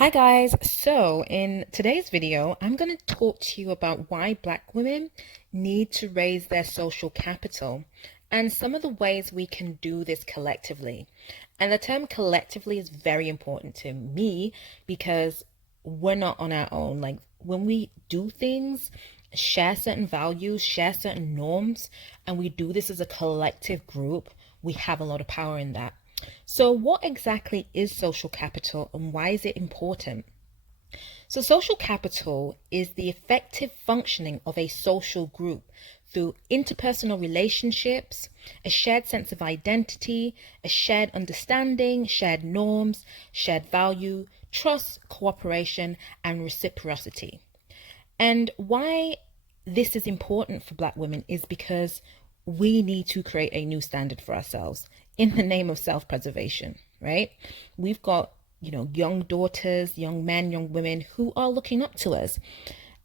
Hi guys, so in today's video, I'm going to talk to you about why Black women need to raise their social capital and some of the ways we can do this collectively. And the term collectively is very important to me because we're not on our own. Like when we do things, share certain values, share certain norms, and we do this as a collective group, we have a lot of power in that. So, what exactly is social capital and why is it important? So, social capital is the effective functioning of a social group through interpersonal relationships, a shared sense of identity, a shared understanding, shared norms, shared value, trust, cooperation, and reciprocity. And why this is important for Black women is because we need to create a new standard for ourselves in the name of self-preservation, right? We've got, young daughters, young men, young women who are looking up to us,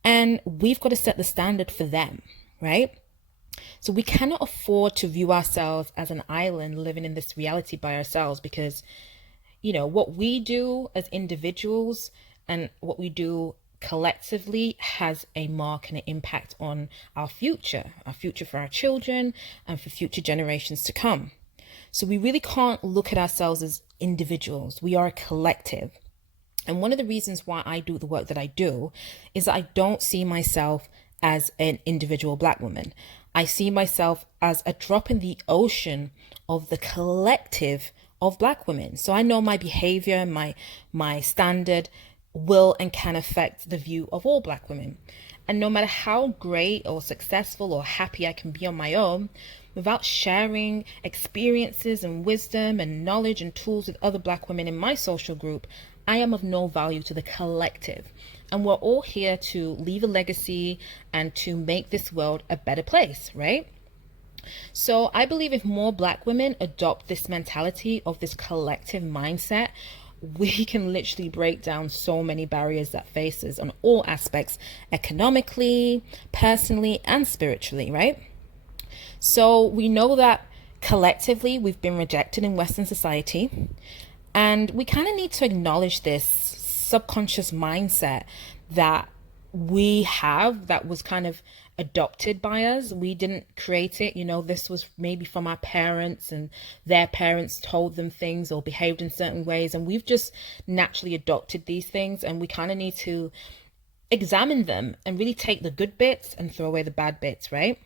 and we've got to set the standard for them, right? So we cannot afford to view ourselves as an island living in this reality by ourselves because, what we do as individuals and what we do collectively has a mark and an impact on our future for our children and for future generations to come. So we really can't look at ourselves as individuals. We are a collective. And one of the reasons why I do the work that I do is that I don't see myself as an individual Black woman. I see myself as a drop in the ocean of the collective of Black women. So I know my behavior, my standard will and can affect the view of all Black women. And no matter how great or successful or happy I can be on my own, without sharing experiences and wisdom and knowledge and tools with other Black women in my social group, I am of no value to the collective. And we're all here to leave a legacy and to make this world a better place, right? So I believe if more Black women adopt this mentality of this collective mindset, we can literally break down so many barriers that faces on all aspects, economically, personally, and spiritually, right? So we know that collectively we've been rejected in Western society, and we kind of need to acknowledge this subconscious mindset that we have that was kind of adopted by us. We didn't create it. This was maybe from our parents and their parents told them things or behaved in certain ways. And we've just naturally adopted these things. And we kind of need to examine them and really take the good bits and throw away the bad bits, right?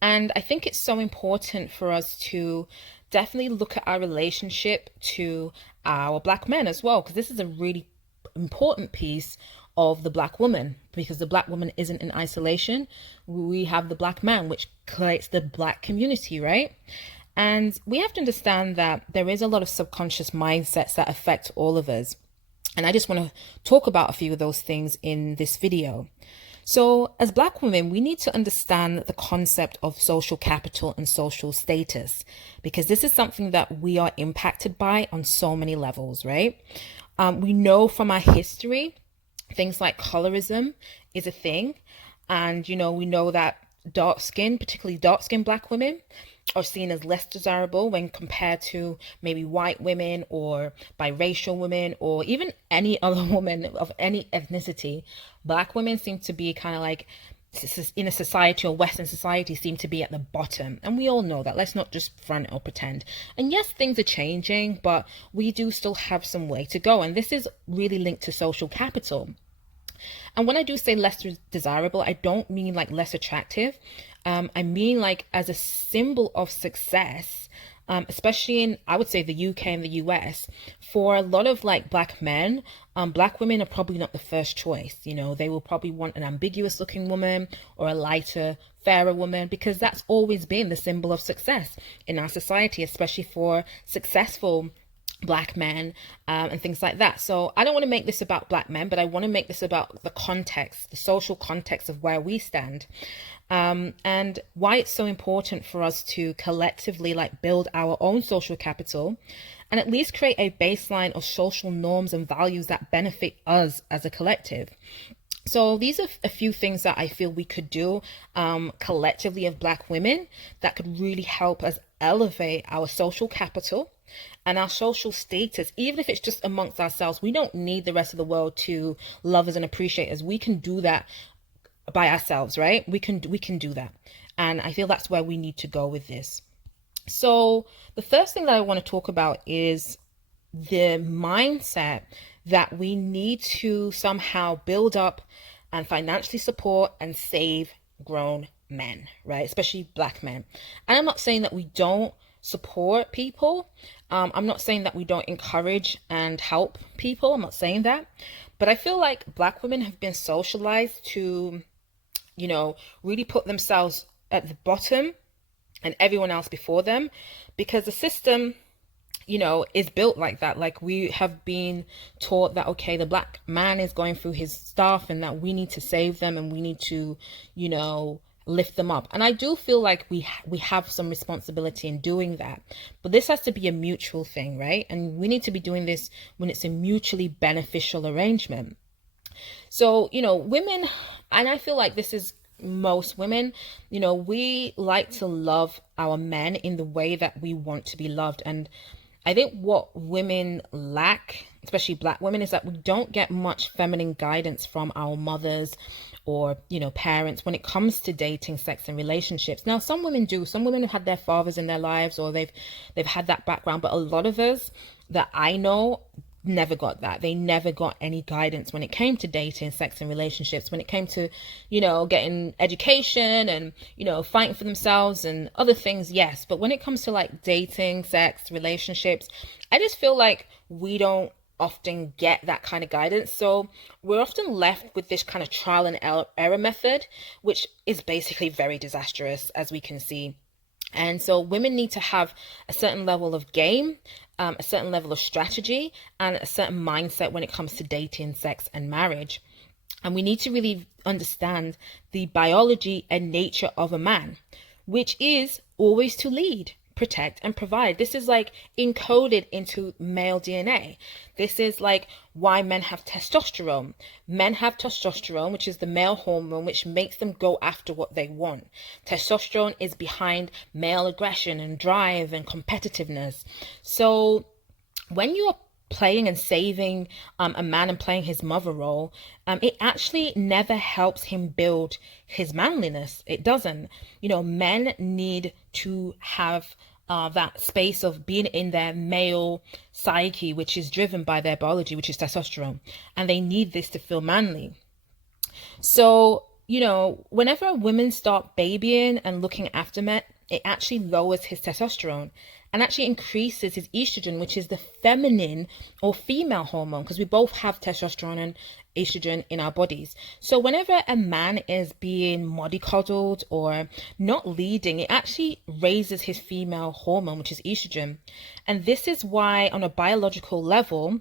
And I think it's so important for us to definitely look at our relationship to our Black men as well, because this is a really important piece of the Black woman, because the Black woman isn't in isolation. We have the Black man, which creates the Black community, right? And we have to understand that there is a lot of subconscious mindsets that affect all of us. And I just want to talk about a few of those things in this video. So as Black women, we need to understand the concept of social capital and social status, because this is something that we are impacted by on so many levels, right? We know from our history, things like colorism is a thing. And, we know that dark skin, particularly dark skinned Black women, are seen as less desirable when compared to maybe white women or biracial women or even any other woman of any ethnicity. Black women seem to be kind of like in a society or Western society seem to be at the bottom. And we all know that. Let's not just front or pretend. And yes, things are changing, but we do still have some way to go. And this is really linked to social capital. And when I do say less desirable, I don't mean like less attractive. I mean like as a symbol of success, especially in, I would say, the UK and the US, for a lot of like Black men, Black women are probably not the first choice. They will probably want an ambiguous looking woman or a lighter, fairer woman, because that's always been the symbol of success in our society, especially for successful Black men and things like that. So I don't want to make this about Black men, but I want to make this about the context, the social context of where we stand, and why it's so important for us to collectively like build our own social capital and at least create a baseline of social norms and values that benefit us as a collective. So these are a few things that I feel we could do collectively as Black women that could really help us elevate our social capital and our social status, even if it's just amongst ourselves. We don't need the rest of the world to love us and appreciate us. We can do that by ourselves, right? We can do that. And I feel that's where we need to go with this. So the first thing that I want to talk about is the mindset that we need to somehow build up and financially support and save grown men, right? Especially Black men. And I'm not saying that we don't support people. I'm not saying that we don't encourage and help people. I'm not saying that. But I feel like Black women have been socialized to, really put themselves at the bottom and everyone else before them, because the system is built like that. Like, we have been taught that, okay, the Black man is going through his stuff and that we need to save them and we need to, lift them up. And I do feel like we have some responsibility in doing that. But this has to be a mutual thing, right? And we need to be doing this when it's a mutually beneficial arrangement. So, women, and I feel like this is most women, we like to love our men in the way that we want to be loved. And I think what women lack, especially Black women, is that we don't get much feminine guidance from our mothers or, parents when it comes to dating, sex, and relationships. Now, some women do. Some women have had their fathers in their lives, or they've had that background. But a lot of us that I know never got that. They never got any guidance when it came to dating, sex, and relationships, when it came to, getting education and, fighting for themselves and other things. Yes. But when it comes to like dating, sex, relationships, I just feel like we don't often get that kind of guidance. So we're often left with this kind of trial and error method, which is basically very disastrous, as we can see. And so women need to have a certain level of game, a certain level of strategy, and a certain mindset when it comes to dating, sex, and marriage. And we need to really understand the biology and nature of a man, which is always to lead, protect, and provide. This is like encoded into male DNA. This is like why men have testosterone. Men have testosterone, which is the male hormone, which makes them go after what they want. Testosterone is behind male aggression and drive and competitiveness. So when you are playing and saving a man and playing his mother role, it actually never helps him build his manliness. It doesn't. Men need to have that space of being in their male psyche, which is driven by their biology, which is testosterone, and they need this to feel manly. So, whenever women start babying and looking after men, it actually lowers his testosterone and actually increases his estrogen, which is the feminine or female hormone, because we both have testosterone and estrogen in our bodies. So whenever a man is being mollycoddled or not leading, it actually raises his female hormone, which is estrogen. And this is why, on a biological level,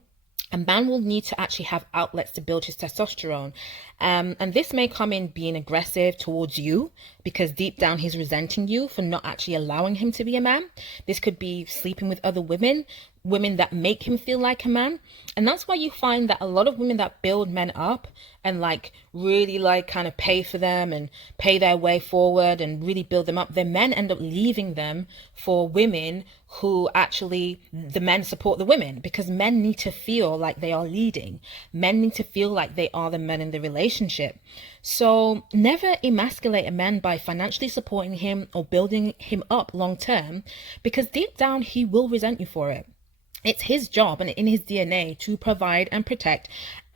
a man will need to actually have outlets to build his testosterone. And this may come in being aggressive towards you because deep down he's resenting you for not actually allowing him to be a man. This could be sleeping with other women that make him feel like a man. And that's why you find that a lot of women that build men up and like really like kind of pay for them and pay their way forward and really build them up, their men end up leaving them for women who actually, the men support the women, because men need to feel like they are leading. Men need to feel like they are the men in the relationship. So never emasculate a man by financially supporting him or building him up long term, because deep down he will resent you for it. It's his job and in his DNA to provide and protect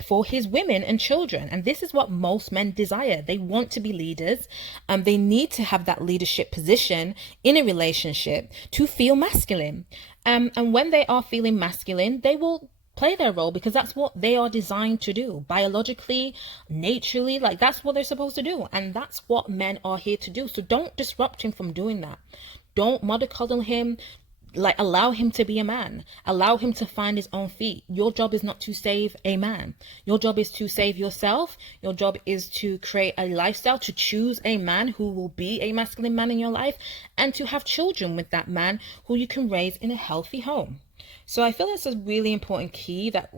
for his women and children. And this is what most men desire. They want to be leaders. They need to have that leadership position in a relationship to feel masculine. And when they are feeling masculine, they will play their role, because that's what they are designed to do biologically, naturally. Like, that's what they're supposed to do, and that's what men are here to do. So don't disrupt him from doing that. Don't mollycoddle him. Like, allow him to be a man. Allow him to find his own feet. Your job is not to save a man. Your job is to save yourself. Your job is to create a lifestyle, to choose a man who will be a masculine man in your life, and to have children with that man who you can raise in a healthy home. So I feel it's a really important key that,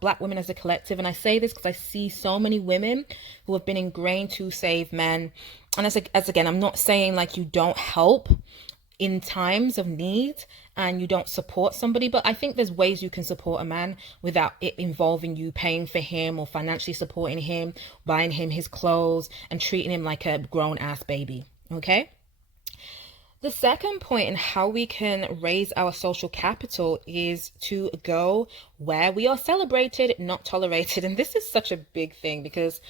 Black women as a collective, and I say this because I see so many women who have been ingrained to save men. And as again, I'm not saying like you don't help in times of need and you don't support somebody, but I think there's ways you can support a man without it involving you paying for him or financially supporting him, buying him his clothes and treating him like a grown ass baby. Okay. The second point in how we can raise our social capital is to go where we are celebrated, not tolerated. And this is such a big thing because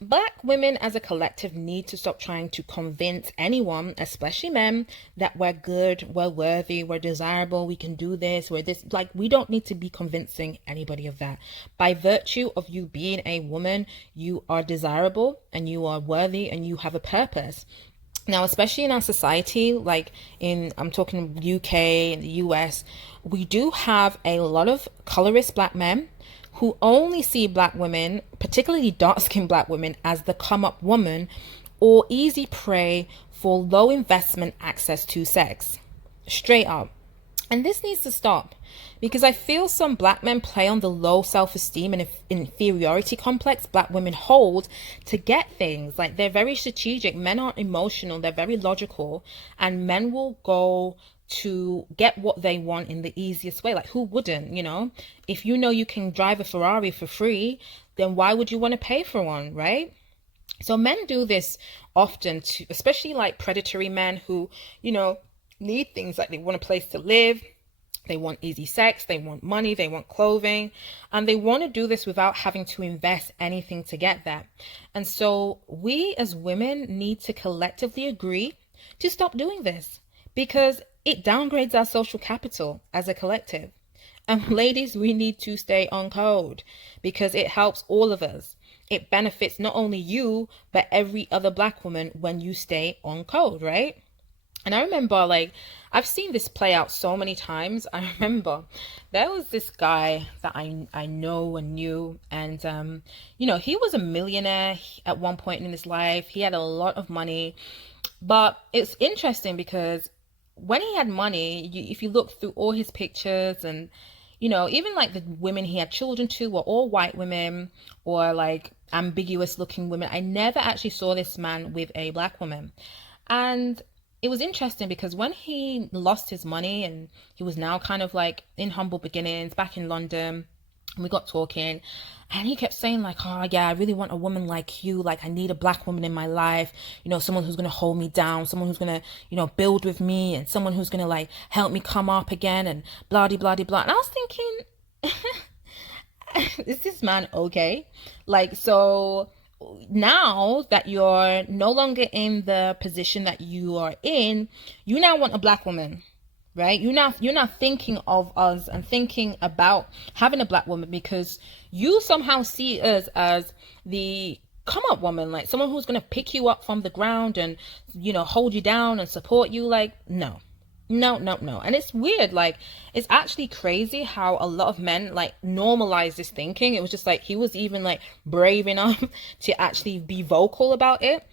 Black women as a collective need to stop trying to convince anyone, especially men, that we're good, we're worthy, we're desirable, we can do this, we're this. Like, we don't need to be convincing anybody of that. By virtue of you being a woman, you are desirable and you are worthy and you have a purpose. Now, especially in our society, like I'm talking UK and the US, we do have a lot of colorist Black men who only see Black women, particularly dark-skinned Black women, as the come-up woman or easy prey for low investment access to sex. Straight up. And this needs to stop because I feel some Black men play on the low self-esteem and inferiority complex Black women hold to get things. Like, they're very strategic. Men aren't emotional. They're very logical. And men will go to get what they want in the easiest way. Like, who wouldn't, If you know you can drive a Ferrari for free, then why would you want to pay for one, right? So men do this often, especially like predatory men who, need things like they want a place to live, they want easy sex, they want money, they want clothing, and they want to do this without having to invest anything to get that. And so we as women need to collectively agree to stop doing this because it downgrades our social capital as a collective. And ladies, we need to stay on code because it helps all of us. It benefits not only you, but every other Black woman when you stay on code, right? And I remember, like, I've seen this play out so many times. I remember there was this guy that I know and knew, and he was a millionaire at one point in his life. He had a lot of money, but it's interesting because when he had money, if you look through all his pictures and even like the women he had children to were all white women or like ambiguous looking women. I never actually saw this man with a Black woman. And it was interesting because when he lost his money and he was now kind of like in humble beginnings back in London, we got talking and he kept saying like, oh yeah, I really want a woman like you. Like, I need a Black woman in my life, someone who's going to hold me down, someone who's going to, build with me, and someone who's going to like help me come up again and blah, blah, blah, blah. And I was thinking, is this man okay? Like, so now that you're no longer in the position that you are in, you now want a Black woman, right? You're not thinking of us and thinking about having a Black woman because you somehow see us as the come up woman, like someone who's going to pick you up from the ground and, hold you down and support you. Like, no. And it's weird. Like, it's actually crazy how a lot of men like normalize this thinking. It was just like, he was even like brave enough to actually be vocal about it.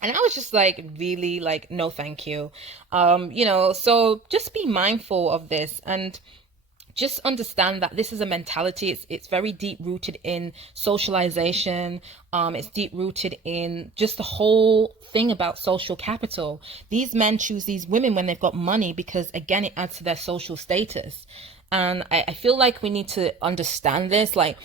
And I was just like, really, like, no, thank you. So just be mindful of this and just understand that this is a mentality. It's very deep rooted in socialization. It's deep rooted in just the whole thing about social capital. These men choose these women when they've got money because, again, it adds to their social status. And I feel like we need to understand this. Like,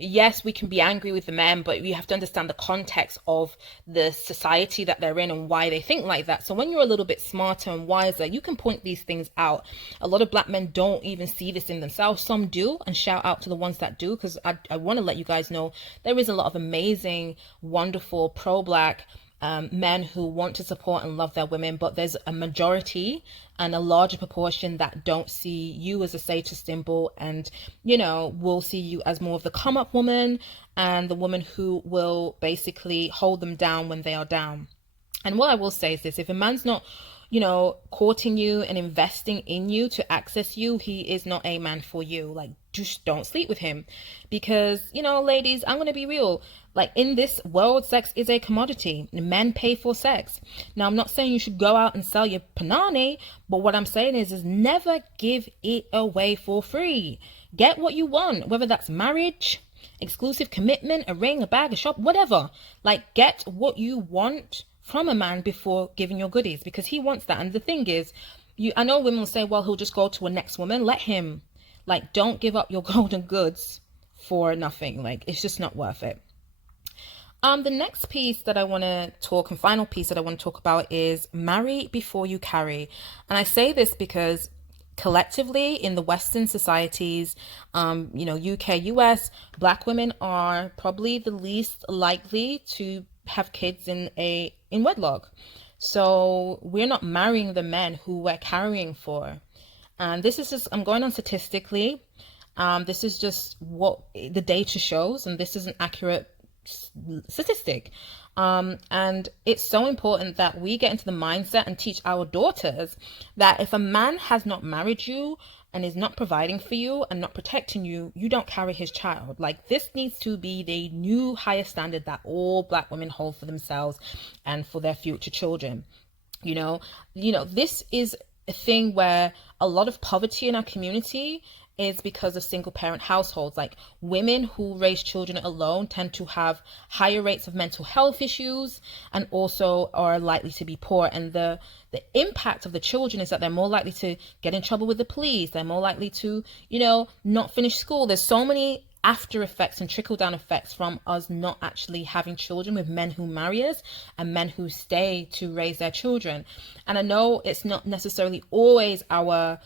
yes, we can be angry with the men, but we have to understand the context of the society that they're in and why they think like that. So when you're a little bit smarter and wiser, you can point these things out. A lot of Black men don't even see this in themselves. Some do, and shout out to the ones that do, because I want to let you guys know there is a lot of amazing, wonderful, pro-Black men who want to support and love their women, but there's a majority and a larger proportion that don't see you as a status symbol and, will see you as more of the come up woman and the woman who will basically hold them down when they are down. And what I will say is this: if a man's not, courting you and investing in you to access you, he is not a man for you. Like, just don't sleep with him. Because, ladies, I'm going to be real. Like, in this world, sex is a commodity. Men pay for sex. Now, I'm not saying you should go out and sell your panani, but what I'm saying is never give it away for free. Get what you want, whether that's marriage, exclusive commitment, a ring, a bag, a shop, whatever. Like, get what you want from a man before giving your goodies, because he wants that. And the thing is, I know women will say, well, he'll just go to a next woman. Let him. Like, don't give up your golden goods for nothing. Like, it's just not worth it. The next piece that I want to talk, and final piece that I want to talk about, is marry before you carry. And I say this because collectively in the Western societies, UK, US, Black women are probably the least likely to have kids in wedlock. So we're not marrying the men who we're carrying for. And this is just, I'm going on statistically. This is just what the data shows, and this is an accurate statistic. And it's so important that we get into the mindset and teach our daughters that if a man has not married you and is not providing for you and not protecting you, you don't carry his child. Like, this needs to be the new higher standard that all Black women hold for themselves and for their future children. This is a thing where a lot of poverty in our community is because of single parent households. Like, women who raise children alone tend to have higher rates of mental health issues and also are likely to be poor. And the impact of the children is that they're more likely to get in trouble with the police. They're more likely to, not finish school. There's so many after effects and trickle down effects from us not actually having children with men who marry us and men who stay to raise their children. And I know it's not necessarily always our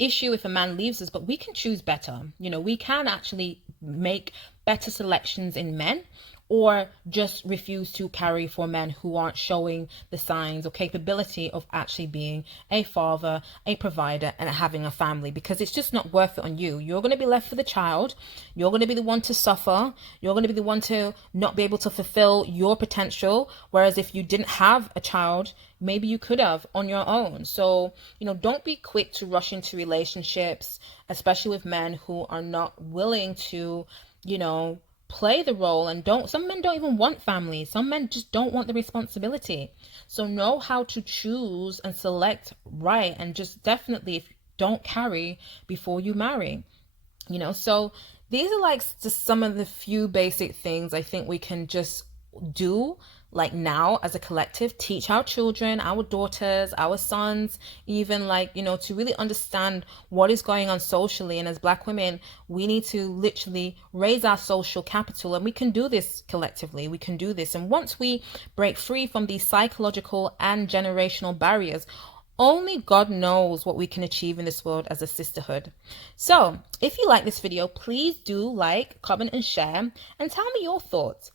issue if a man leaves us, but we can choose better. We can actually make better selections in men, or just refuse to carry for men who aren't showing the signs or capability of actually being a father, a provider, and having a family, because it's just not worth it on you. You're going to be left for the child. You're going to be the one to suffer. You're going to be the one to not be able to fulfill your potential. Whereas if you didn't have a child, maybe you could have on your own. So, don't be quick to rush into relationships, especially with men who are not willing to, play the role. And some men don't even want family. Some men just don't want the responsibility. So know how to choose and select right, and just definitely don't carry before you marry. So these are like just some of the few basic things I think we can just do, like, now as a collective. Teach our children, our daughters, our sons, even, like, to really understand what is going on socially. And as Black women, we need to literally raise our social capital, and we can do this collectively. We can do this. And once we break free from these psychological and generational barriers, only God knows what we can achieve in this world as a sisterhood. So if you like this video, please do like, comment, and share, and tell me your thoughts.